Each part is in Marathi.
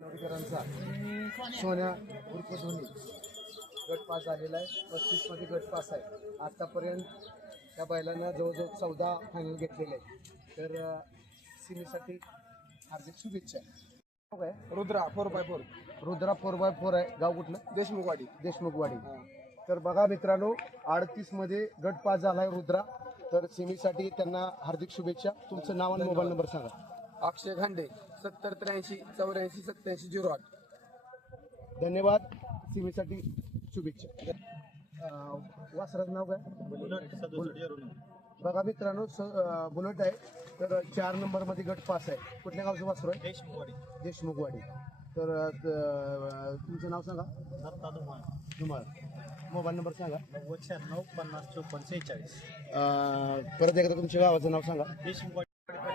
नागरिकांचा सोन्या उर्फ धोनी. गट पास झालेला आहे. पस्तीसमध्ये गट पास आहे. आतापर्यंत त्या बैलांना जवळजवळ चौदा फायनल घेतलेले आहे तर सीमेसाठी हार्दिक शुभेच्छा. काय Rudra four by four Rudra four by four आहे. गाव कुठलं? देशमुखवाडी. देशमुखवाडी. तर बघा मित्रांनो अडतीसमध्ये गट पास झालाय रुद्रा. तर सेमीसाठी त्यांना हार्दिक शुभेच्छा. तुमचं नाव आणि मोबाईल नंबर सांगा. अक्षय खांडे. सत्तर त्र्याऐंशी चौऱ्याऐंशी सत्याऐंशी झिरो आठ. धन्यवाद. सेमीसाठी शुभेच्छा. वासराचं नाव काय? बघा मित्रांनो बुलेट आहे. तर चार नंबरमध्ये गट पास आहे. कुठल्या गावचं वासरू आहे? देशमुखवाडी. तर अं, त- तुमचं नाव सांगा? धुमाळ. मोबाईल नंबर सांगा. नव्वद शहाण्णव पन्नास चोपन्न सेहेचाळीस. अं, परत एकदा तुमच्या गावाचं नाव सांगा. देशमुख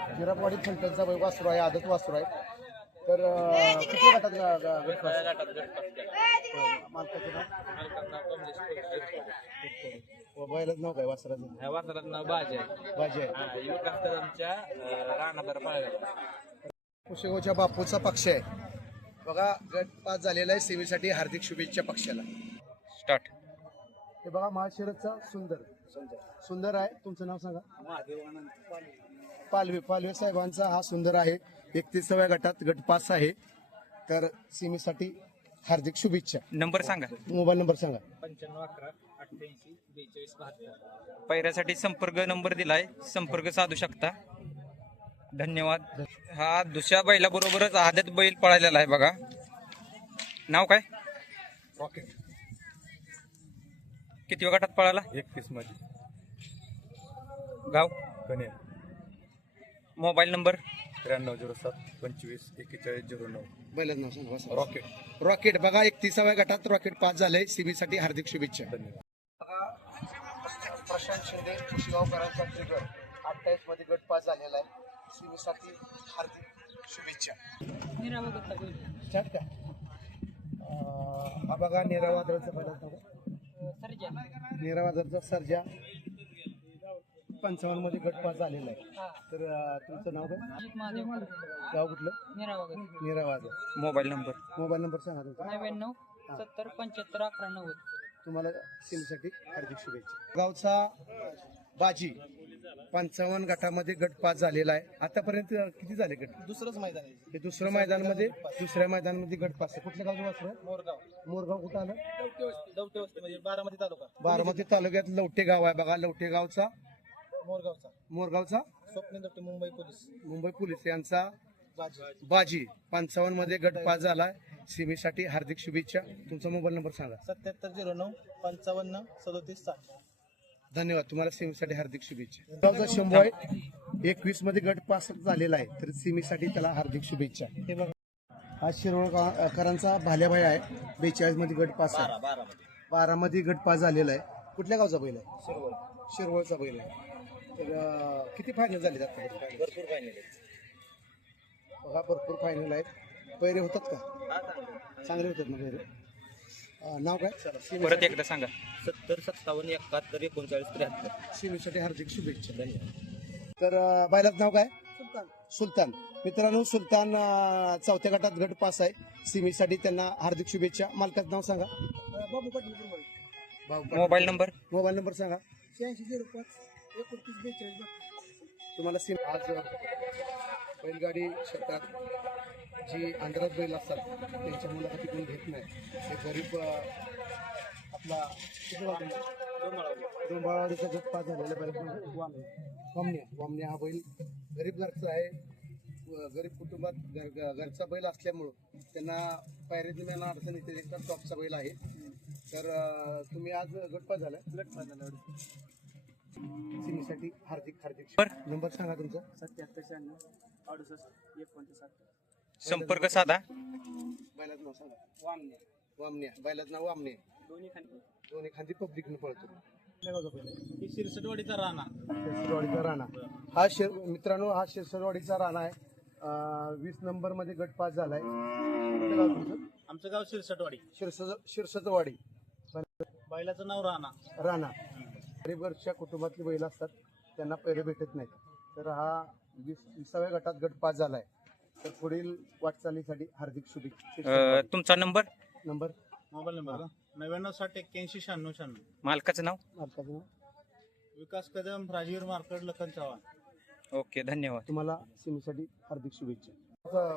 चिरापवाडी फलटणचा वै- वासरू आहे आदत वासरू आहे. तर किती गटात गा- गा- गट पास हो, मालकाचं नाव? बैलाचं नाव काय वासराचं बाज आहे बाजी. आहे हा आमच्या रानाभर कुशेगावच्या बापूचा पक्ष आहे. बघा गट पास झालेला आहे सेवेसाठी हार्दिक शुभेच्छा पक्षाला. स्टार्ट हे बघा महाशिरतचा सुंदर. सुंदर आहे. तुमचं नाव सांगा. पालवे पालवे साहेबांचा हा सुंदर आहे. एकतीसाव्या गटात गट पास आहे. तर सीमेसाठी हार्दिक शुभेच्छा. नंबर सांगा. मोबाईल नंबर सांगा. पंच्याण्णव अकरा अठ्ठ्याऐंशी बेचाळीस बहात्तर. पैऱ्यासाठी संपर्क नंबर दिलाय. संपर्क साधू शकता. धन्यवाद. हा दुसऱ्या बैला बरोबरच आदत बैल पळालेला आहे बघा. नाव काय? रॉकेट किती गटात पळाला? एकतीसमध्ये. गाव? कन्या मोबाईल नंबर? त्र्याण्णव झिरो सात पंचवीस एक्केचाळीस झिरो नऊ. बैलाचं नाव सांगा. रॉकेट. रॉकेट बघा एकतीसाव्या गटात रॉकेट पास झालंय. सीबीसाठी हार्दिक शुभेच्छा. धन्यवाद. प्रशांत शिंदे कुशेगावकरांचा ट्रिगर अठ्ठावीसमध्ये गट पास झालेला आहे. सीबीसाठी हार्दिक शुभेच्छा. स्टार्ट का? अं, हा बघा नेरावादळचा पहिला नेरावादळचा सर्जा. पंचावन्नमध्ये गट पास झालेला आहे. तर अं, तुमचं नाव काय? गाव कुठलं? नेरावादळ मोबाईल नंबर. मोबाईल नंबर सांगा तुमचा. नव्याण्णव सत्तर पंच्याहत्तर अकरा नव्वद. तुम्हाला सिमसाठी हार्दिक शुभेच्छा. गावचा बाजी पंचावन्न गटामध्ये गट पास झालेला आहे. आतापर्यंत किती झाले गट? दुसरंच मैदान आहे. हे दुसऱ्या मैदानामध्ये दुसऱ्या मैदानामध्ये गट पास आहे. कुठल्या गावचं वासरू? मोरगाव. मोरगाव कुठं आलं? वस्ती वस्ती म्हणजे बारामती तालुका. बारामती तालुक्यात लवटे गाव आहे बघा. लवटे गावचा मोरगावचा. मोरगावचा? स्वप्न मुंबई पोलीस. मुंबई पोलीस यांचा बाजी. बाजी. पंचावन्नमध्ये गट पास झालाय. सीमेसाठी हार्दिक शुभेच्छा. तुमचा मोबाईल नंबर सांगा. सत्याहत्तर झिरो नऊ पंचावन्न सदोतीस साठ. धन्यवाद. तुम्हाला सीमेसाठी हार्दिक शुभेच्छा. गावचा शंभू आहे एकवीसमध्ये गट पास झालेला आहे तर सीमेसाठी त्याला हार्दिक शुभेच्छा. हे बघा. हा शिरोळकरांचा भाल्याभाई आहे बेचाळीसमध्ये गट पास आहे. बारा मध्ये गट पास झालेला आहे. कुठल्या गावचा बैल आहे? शिरवळ शिरवळचा बैल आहे. तर किती फायनल झाले आतापर्यंत भरपूर फायनल बघा भरपूर फायनल आहेत पैरे होतात का चांगले होतात ना पैरे अं, नाव काय परत एकदा सांगा सत्तर सत्तावन्न एकाहत्तर एकोणचाळीस त्र्याहत्तर शिवसाठी हार्दिक शुभेच्छा धन्यवाद तर अं, बायलाचं नाव काय सुलतान सुलतान मित्रांनो सुलतान अं, चौथ्या गटात गट पास आहे सिमीसाठी त्यांना हार्दिक शुभेच्छा मालकाचं नाव सांगा Babu Patil mobile number mobile number सांगा शहाऐंशी झिरो पाच एकोणतीस बेचाळीस तुम्हाला सिम आज बैलगाडी क्षेत्रात जी अंधारात बैल असतात त्यांच्या मुलाखती कोण घेत नाही. ते गरीब आपला डोंबाळवाडीचा गट पास झालेला बैल वामण्या वामण्या हा बैल गरीब घरचा आहे. गरीब कुटुंबात घर- घरचा बैल असल्यामुळं त्यांना पायरी मिळायला अडचण येते एकदा टॉपचा बैल आहे. तर तुम्ही आज गटपास झाला गटपास झाला. सिमीसाठी हार्दिक हार्दिक बरं. नंबर सांगा तुमचा. सत्याहत्तर शहाण्णव. अडुसष्ट एकोणतीस संपर्क साधा. बैलाचं नाव सांगा. वामने. वामण्या बैलाचं नाव वामणे दोन्ही खाली दोन्ही खांदी पब्लिकने पळतो. ही शिरसटवाडीचा राणा. शिरसरवाडीचा राणा. हा शिर मित्रांनो हा शिरसरवाडीचा राणा आहे. वीस नंबरमध्ये गट पास झालाय. आमचं गाव शिरसटवाडी शिरस शिरसतवाडी बैलाचं नाव राणा. राणा. गरीबगरच्या कुटुंबातली बैल असतात त्यांना पैरे भेटत नाहीत. तर हा वीस विसाव्या गटात गट पास झालाय. तर पुढील वाटचालीसाठी हार्दिक शुभेच्छा. तुमचा नंबर? नंबर? मोबाईल नंबर नव्याण्णव साठ एक्क्याऐंशी शहाण्णव शहाण्णव. मालकाचं नाव? मालकाचं नाव. विकास कदम राजीवर मार्केट लखन चव्हाण. ओके धन्यवाद. तुम्हाला सिमीसाठी हार्दिक शुभेच्छा.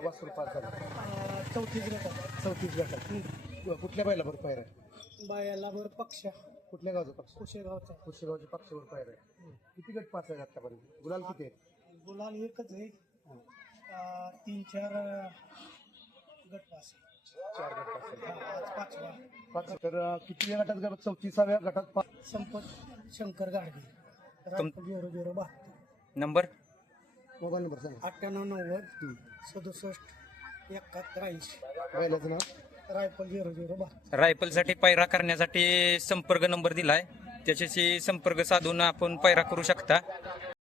वासरू पाच झाला. चौतीस गटात. चौतीस गटात. कुठल्या बायला बरं पायर आहे बायाला बर पक्ष कुठल्या गावचा पक्ष? कुशेगावचा कुशेगावच्या पक्षावर आहे किती गट पाच आहे आतापर्यंत गुलाल किती आहे गुलाल एकच आहे. अं, तीन चार अं, गट पास चार गट पाच आहे. आज पाचवा. पाच. तर अं, किती गटात गट? चौतीसाव्या गटात पाच संपत शंकर गाडगे. झिरो झिरो बहात्तर. नंबर? मोबाईल नंबर सांगा. अठ्ठ्याण्णव नव्वद. सदुसष्ट एकाहत्तर ऐंशी. बैलाचं नाव? रायफल झिरो झिरो रायफलसाठी पैरा करण्यासाठी संपर्क नंबर दिलाय. त्याच्याशी संपर्क साधून आपण पैरा करू शकता.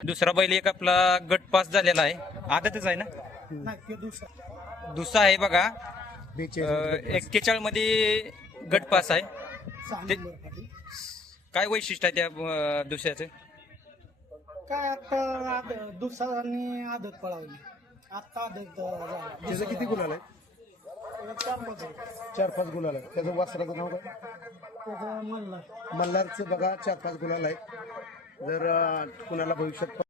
दुसरा बैल एक आपला गट पास झालेला आहे. आदतच आहे ना? नाही ते दुसरा. दुसरा आहे बघा. बेचाळीस एक्केचाळमध्ये गट पास आहे. सहा ते- काय वैशिष्ट्य आहे त्या अं, दुसऱ्याचं? काय आता आद दुसऱ्यांनी आदत पळावली. आता आदत झाला त्याचं किती गुलाल आहे? चार पाच गुलाल आहे त्याचं वासराचं नाव काय? मल्हारचं बघा चार पाच गुलाल आहेत. जर अं, कुणाला भविष्यात